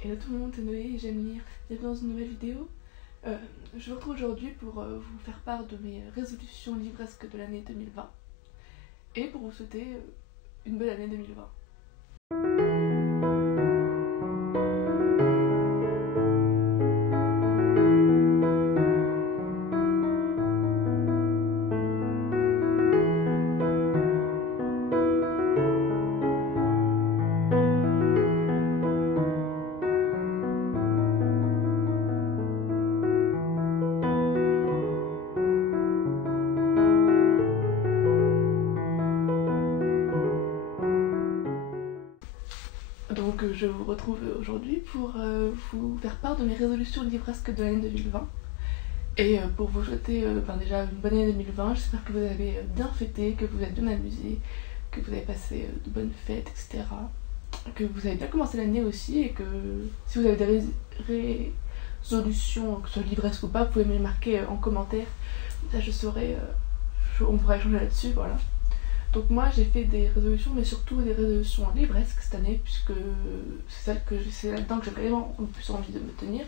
Hello tout le monde, c'est Noé et j'aime lire. Bienvenue dans une nouvelle vidéo. Je vous retrouve aujourd'hui pour vous faire part de mes résolutions livresques de l'année 2020 et pour vous souhaiter une belle année 2020. Donc je vous retrouve aujourd'hui pour vous faire part de mes résolutions livresques de l'année 2020 et pour vous souhaiter déjà une bonne année 2020. J'espère que vous avez bien fêté, que vous êtes bien amusé, que vous avez passé de bonnes fêtes, etc. Que vous avez bien commencé l'année aussi et que si vous avez des résolutions, que ce soit livresques ou pas, vous pouvez me les marquer en commentaire. Là je saurai, on pourra échanger là-dessus, voilà. Donc moi j'ai fait des résolutions, mais surtout des résolutions livresques cette année, puisque c'est là-dedans que j'ai vraiment le plus envie de me tenir.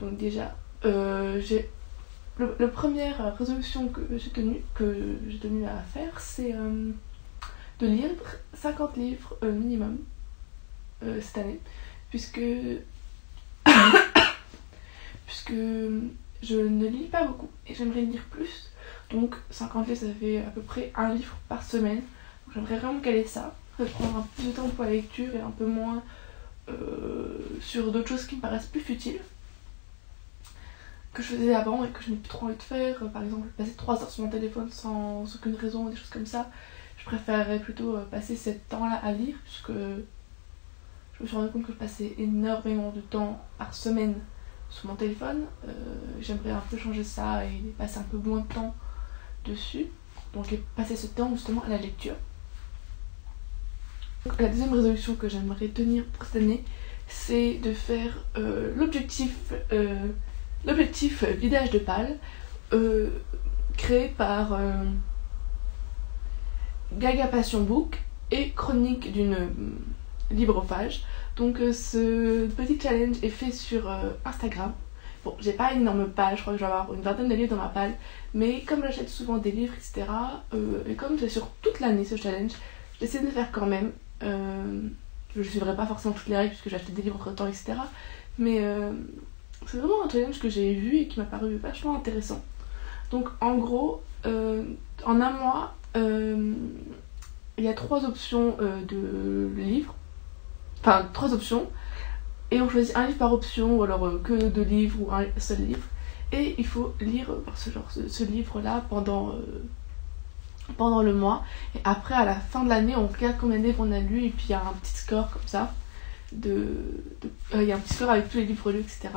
Donc déjà, j'ai la première résolution que j'ai tenu à faire, c'est de lire 50 livres minimum cette année, puisque je ne lis pas beaucoup et j'aimerais lire plus. Donc 50 livres, ça fait à peu près un livre par semaine. J'aimerais vraiment caler ça, prendre un peu plus de temps pour la lecture et un peu moins sur d'autres choses qui me paraissent plus futiles, que je faisais avant et que je n'ai plus trop envie de faire. Par exemple, passer 3 heures sur mon téléphone sans aucune raison ou des choses comme ça. Je préférerais plutôt passer ce temps-là à lire, puisque je me suis rendu compte que je passais énormément de temps par semaine sur mon téléphone. J'aimerais un peu changer ça et passer un peu moins de temps dessus, donc passer ce temps justement à la lecture. Donc, la deuxième résolution que j'aimerais tenir pour cette année, c'est de faire l'objectif vidage de pales créé par Gaga Passion Book et Chronique d'une librophage. Donc ce petit challenge est fait sur Instagram. Bon, j'ai pas une énorme page, je crois que je vais avoir une vingtaine de livres dans ma palle, mais comme j'achète souvent des livres, etc., et comme c'est sur toute l'année ce challenge, j'essaie de le faire quand même. Je ne suivrai pas forcément toutes les règles puisque j'ai acheté des livres entre temps, etc., mais c'est vraiment un challenge que j'ai vu et qui m'a paru vachement intéressant. Donc en gros, en un mois, il y a 3 options de livres, enfin 3 options. Et on choisit un livre par option, ou alors que 2 livres, ou un seul livre. Et il faut lire ce livre-là pendant le mois. Et après, à la fin de l'année, on regarde combien de livres on a lu, et puis il y a un petit score comme ça. Il y a un petit score avec tous les livres lus, etc.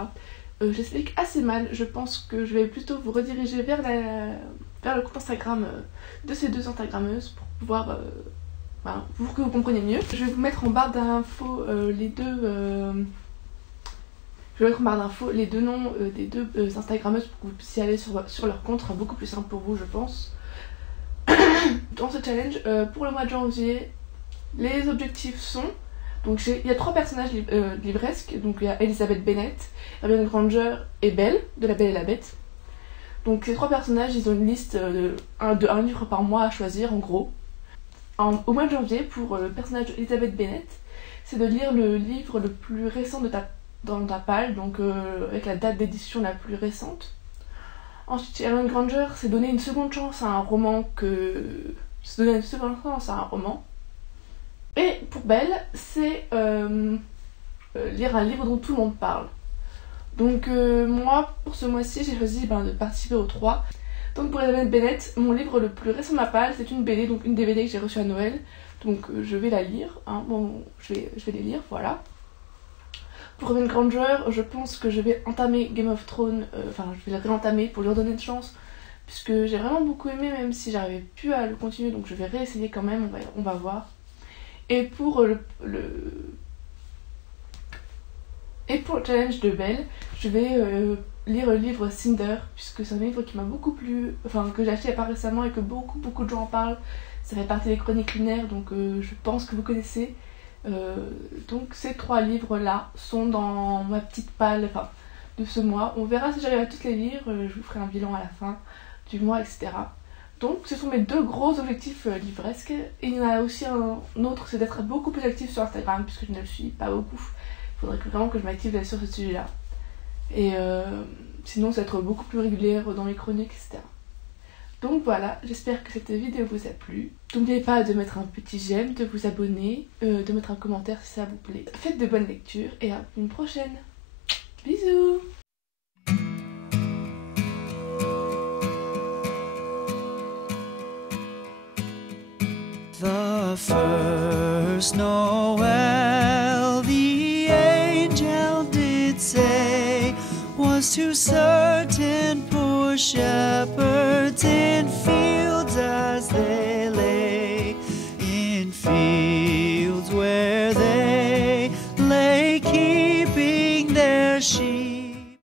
J'explique assez mal. Je pense que je vais plutôt vous rediriger vers le compte Instagram de ces 2 Instagrammeuses pour pouvoir... pour que vous compreniez mieux. Je vais vous mettre en barre d'infos les deux noms des 2 Instagrammeuses pour que vous puissiez aller sur leur compte. Ce sera beaucoup plus simple pour vous, je pense. Dans ce challenge, pour le mois de janvier, les objectifs sont... Donc il y a 3 personnages livresques. Donc il y a Elizabeth Bennet, Hermione Granger et Belle, de La Belle et la Bête. Donc ces 3 personnages, ils ont une liste de un livre par mois à choisir, en gros. Au mois de janvier, pour le personnage d'Elizabeth Bennet, c'est de lire le livre le plus récent dans ta palle, donc avec la date d'édition la plus récente. Ensuite, chez Hermione Granger, c'est donner une seconde chance à un roman Et pour Belle, c'est lire un livre dont tout le monde parle. Donc moi, pour ce mois-ci, j'ai choisi de participer aux 3. Donc pour Elizabeth Bennet, mon livre le plus récent de ma palle, c'est une BD, donc une DVD que j'ai reçue à Noël. Donc je vais la lire, je vais les lire, voilà. Pour Hermione Granger, je pense que je vais entamer Game of Thrones, je vais le réentamer pour lui redonner une chance, puisque j'ai vraiment beaucoup aimé, même si j'arrivais plus à le continuer, donc je vais réessayer quand même, on va voir. Et pour le challenge de Belle, je vais lire le livre Cinder, puisque c'est un livre qui m'a beaucoup plu, que j'ai acheté il y a pas récemment et que beaucoup de gens en parlent. Ça fait partie des chroniques lunaires, donc je pense que vous connaissez. Donc ces 3 livres-là sont dans ma petite palle de ce mois. On verra si j'arrive à tous les lire, je vous ferai un bilan à la fin du mois, etc. Donc ce sont mes 2 gros objectifs livresques. Et il y en a aussi un autre, c'est d'être beaucoup plus actif sur Instagram, puisque je ne le suis pas beaucoup. Il faudrait vraiment que je m'active sur ce sujet-là. Et sinon, c'est être beaucoup plus régulière dans mes chroniques, etc. Donc voilà, j'espère que cette vidéo vous a plu. N'oubliez pas de mettre un petit j'aime, de vous abonner, de mettre un commentaire si ça vous plaît. Faites de bonnes lectures et à une prochaine. Bisous. The first Noel, the angel did say, was to certain poor shepherds in fields as they lay, in fields where they lay keeping their sheep.